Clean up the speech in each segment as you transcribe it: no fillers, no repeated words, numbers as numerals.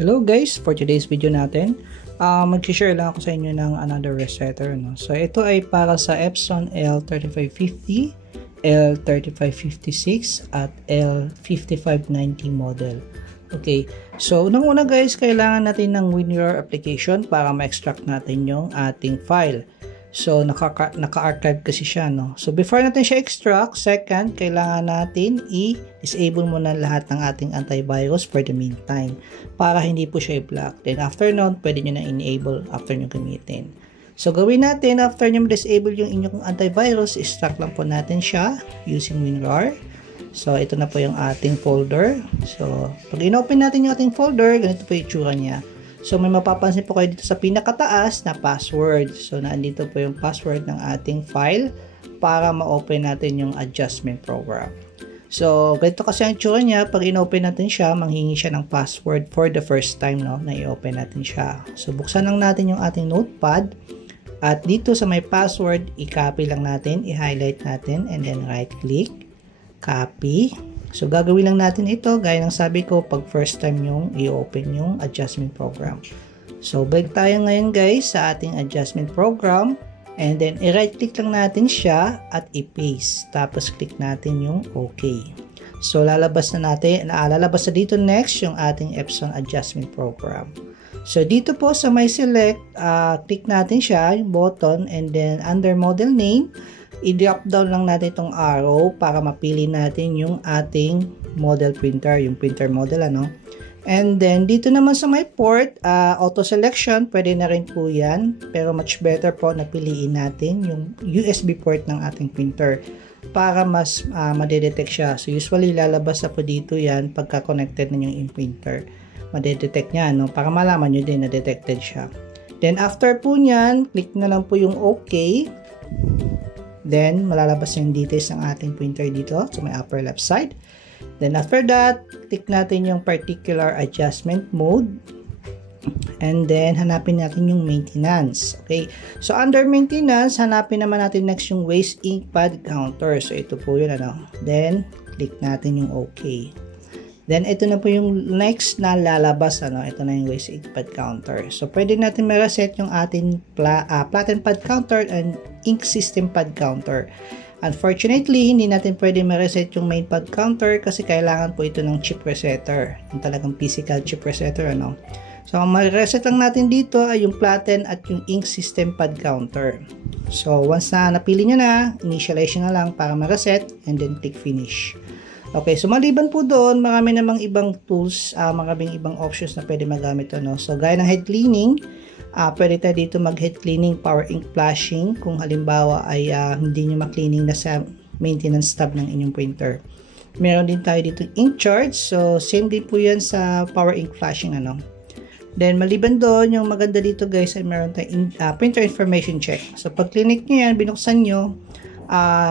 Hello guys, for today's video natin, mag-share lang ako sa inyo ng another resetter. No? So ito ay para sa Epson L3550, L3556 at L5590 model. Okay, so unang-una guys, kailangan natin ng WinRAR application para ma-extract natin yung ating file. So naka-archive kasi siya, no? So before natin siya extract, second, kailangan natin i-disable muna lahat ng ating antivirus for the meantime para hindi po siya i-block. Then after nun, pwede nyo na enable after nyo gamitin. So gawin natin, after nyo disable yung inyong antivirus, extract lang po natin siya using WinRAR. So ito na po yung ating folder. So pag in-open natin yung ating folder, ganito po yung itsura niya. So may mapapansin po kayo dito sa pinakataas na password. So naandito po yung password ng ating file para ma-open natin yung adjustment program. So ganito kasi ang tsura niya. Pag in-open natin siya, manghingi siya ng password for the first time, no, na i-open natin siya. So buksan lang natin yung ating notepad. At dito sa may password, i-copy lang natin, i-highlight natin, and then right click, copy. So, gagawin lang natin ito, gaya ng sabi ko, pag first time yung i-open yung adjustment program. So, balik tayo ngayon guys sa ating adjustment program. And then, i-right click lang natin siya at i-paste. Tapos, click natin yung OK. So, lalabas na dito next yung ating Epson adjustment program. So, dito po sa may select, click natin siya, yung button, and then under model name, i-drop down lang natin itong arrow para mapili natin yung ating model printer, yung printer model, ano. And then, dito naman sa may port, auto selection, pwede na rin po yan. Pero much better po na piliin natin yung USB port ng ating printer para mas madedetect siya. So, usually, lalabas na po dito yan pagka connected na yung printer. Madedetect niya, no? Para malaman nyo din na detected siya. Then, after po nyan, click na lang po yung OK. Then, malalabas yung details ng ating printer dito sa may upper left side. Then, after that, click natin yung particular adjustment mode. And then, hanapin natin yung maintenance. Okay. So, under maintenance, hanapin naman natin next yung waste ink pad counter. So, ito po yun, ano. Then, click natin yung OK. Then, ito na po yung next na lalabas, ano. Ito na yung waste ink pad counter. So, pwede natin ma-reset yung ating platen pad counter and ink system pad counter. Unfortunately, hindi natin pwede ma-reset yung main pad counter kasi kailangan po ito ng chip resetter. Yung talagang physical chip resetter, ano. So, ang ma-reset lang natin dito ay yung platen at yung ink system pad counter. So, once na napili nyo na, initialization na lang para ma-reset and then click finish. Okay, so maliban po doon, marami namang ibang tools, maraming ibang options na pwede magamit, ano. So, gaya ng head cleaning, pwede tayo dito mag-head cleaning, power ink flashing, kung halimbawa ay hindi nyo ma-cleaning na sa maintenance tab ng inyong printer. Meron din tayo dito ink charge, so same din po yan sa power ink flashing, ano. Then, maliban doon, yung maganda dito guys ay meron tayong printer information check. So, pag clinic nyo yan, binuksan nyo,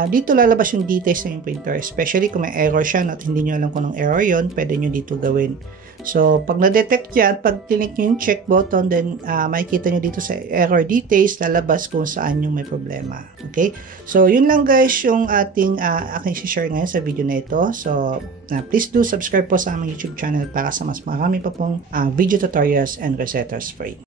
dito lalabas yung details ng printer, especially kung may error siya at hindi nyo alam kung anong error yon, pwede nyo dito gawin. So, pag na-detect yan, pag click nyo yung check button, then makikita nyo dito sa error details, lalabas kung saan yung may problema. Okay? So, yun lang guys yung aking share ngayon sa video na ito. So, please do subscribe po sa aming YouTube channel para sa mas marami pa pong video tutorials and resetters free.